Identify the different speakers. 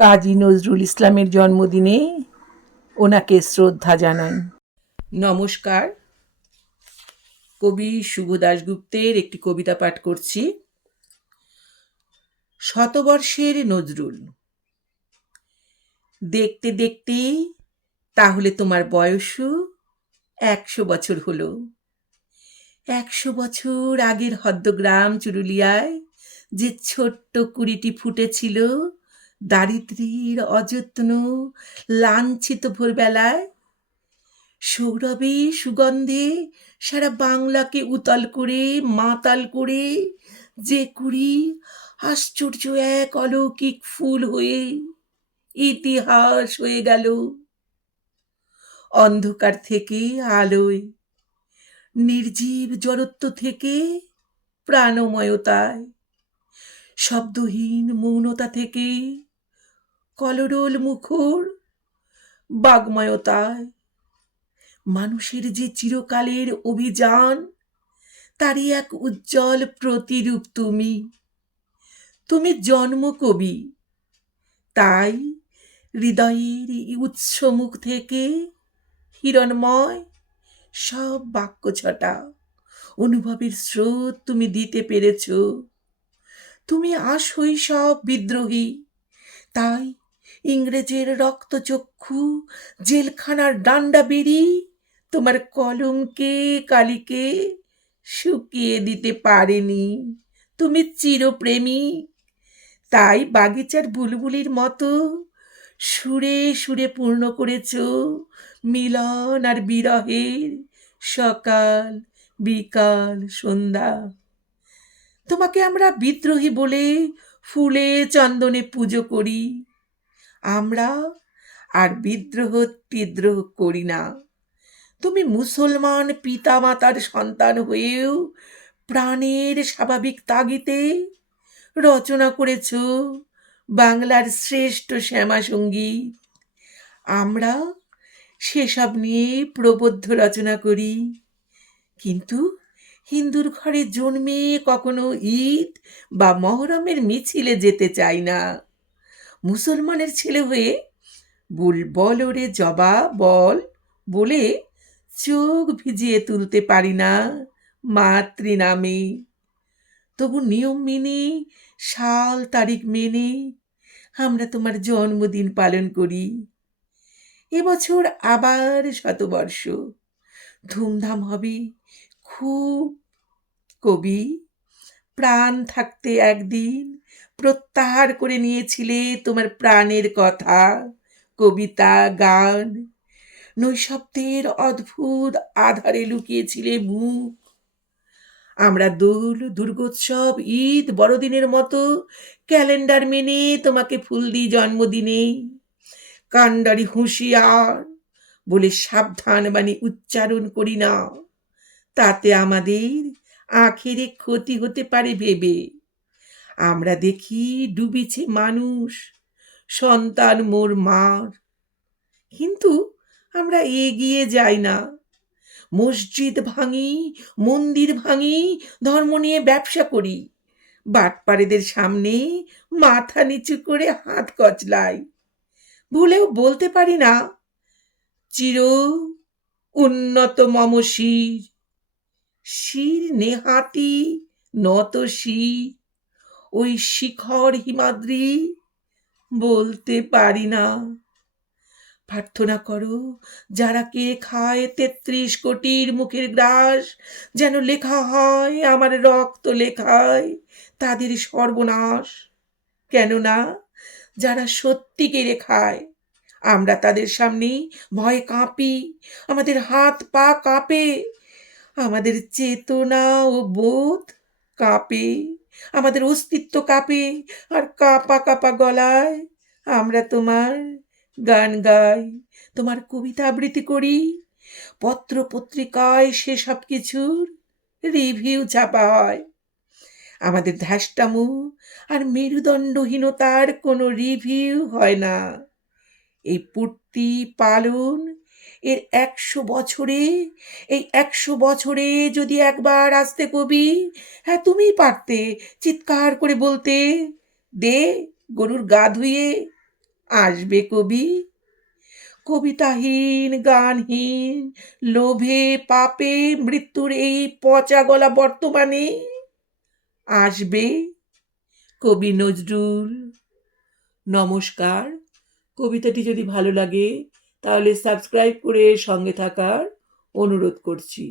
Speaker 1: কাজী নজরুল ইসলামের জন্মদিনে ওনাকে শ্রদ্ধা জানান। নমস্কার। কবি শুভ দাশগুপ্তের একটি কবিতা পাঠ করছি। শতবর্ষের নজরুল। দেখতে দেখতে তাহলে তোমার বয়সও একশো বছর হলো। একশো বছর আগের হদ্দগ্রাম চুরুলিয়ায় যে ছোট্ট কুড়িটি ফুটেছিল দারিদ্র্যের অযত্ন লাঞ্ছিত ভোরবেলায়। সৌরভে সুগন্ধে সারা বাংলাকে উতল করে, মাতাল করে যে কুড়ি আশ্চর্য এক অলৌকিক ফুল হয়ে ইতিহাস হয়ে গেল। অন্ধকার থেকে আলোয়, নির্জীব জড়ত্ব থেকে প্রাণময়তায়, শব্দহীন মৌনতা থেকে কলরোল মুখর, বাগ্ময়তায়। মানুষের যে চিরকালের অভিযান, তারই এক উজ্জ্বল প্রতিরূপ তুমি। তুমি জন্মকবি তাই হৃদয়ের এই উৎস মুখ থেকে হিরণময় সব বাক্য ছটা, অনুভবের স্রোত তুমি দিতে পেরেছ। তুমি আসই সব বিদ্রোহী, তাই ইংরেজের রক্তচক্ষু, জেলখানার ডান্ডা বেরি তোমার কলমকে, কালিকে শুকিয়ে দিতে পারেনি। তুমি চিরপ্রেমী। তাই বাগিচার বুলবুলির মতো সুরে সুরে পূর্ণ করেছ মিলন আর বিরহের সকাল, বিকাল, সন্ধ্যা। তোমাকে আমরা বিদ্রোহী বলে ফুলে চন্দনে পুজো করি। আমরা আর বিদ্রোহ টিদ্রোহ করি না। তুমি মুসলমান পিতা মাতার সন্তান হয়েও প্রাণের স্বাভাবিক তাগিতে রচনা করেছ বাংলার শ্রেষ্ঠ শ্যামা সংগীত আমরা সেসব নিয়ে প্রবদ্ধ রচনা করি। কিন্তু হিন্দুর ঘরে জন্মে কখনো ঈদ বা মহরমের মিছিলে যেতে চাই না। মুসলমানের ছেলে হয়ে বল বল ওরে জবা, বল বলে চোখ ভিজিয়ে তুলতে পারি না মাতৃ নামে তবু নিয়ম মেনে, সাল তারিখ মেনে আমরা তোমার জন্মদিন পালন করি। এবছর আবার শতবর্ষ। ধুমধাম হবে, খুব কবি। প্রাণ থাকতে একদিন প্রত্যাহার করে নিয়েছিলে তোমার প্রাণের কথা, কবিতা, গান? নৈশব্দের অদ্ভুত আধারে লুকিয়েছিলে মুখ। আমরা দোল, দুর্গোৎসব, ঈদ, বড়দিনের মতো ক্যালেন্ডার মেনে তোমাকে ফুল দিই জন্মদিনে। কান্ডারি হুঁশিয়ার বলে সাবধান বাণী উচ্চারণ করি না, তাতে আমাদের আখেরে ক্ষতি হতে পারে ভেবে। আমরা দেখি ডুবিছে মানুষ, সন্তান মোর মার। কিন্তু আমরা এগিয়ে যাই না। মসজিদ ভাঙি, মন্দির ভাঙি, ধর্ম নিয়ে ব্যবসা করি। বাটপাড়েদের সামনে মাথা নিচু করে হাত কচলাই ভুলেও বলতে পারি না, চির উন্নত মম শির। শির নেহাতি নত শির। ওই শিখর হিমাদ্রি বলতে পারি না। প্রার্থনা করো, যারা কে খায় তেত্রিশ কোটির মুখের গ্রাস, যেন লেখা হয় আমার রক্ত লেখায় তাদের সর্বনাশ। কেননা, যারা সত্যিকে খায়, আমরা তাদের সামনে ভয়ে কাঁপি, আমাদের হাত পা কাঁপে, আমাদের চেতনা ও বোধ কাঁপে, আমাদের অস্তিত্ব কাঁপে, আর কাঁপা কাঁপা গলায় আমরা তোমার গান গাই, তোমার কবিতা আবৃত্তি করি। পত্র পত্রিকায় সেসব কিছুর রিভিউ ছাপা হয় আমাদের ধ্যাসটামু আর মেরুদণ্ডহীনতার কোনো রিভিউ হয় না। এই পূর্তি পালন এর একশো বছরে, এই একশো বছরে যদি একবার আসতে কবি হ্যাঁ তুমি পারতে চিৎকার করে বলতে। দে গরুর গা ধুয়ে আসবে কবি। কবিতাহীন, গানহীন, লোভে পাপে মৃত্যুর এই পচা গলা বর্তমানে আসবে কবি নজরুল। নমস্কার। কবিতাটি যদি ভালো লাগে তাহলে সাবস্ক্রাইব করে সঙ্গে থাকার অনুরোধ করছি।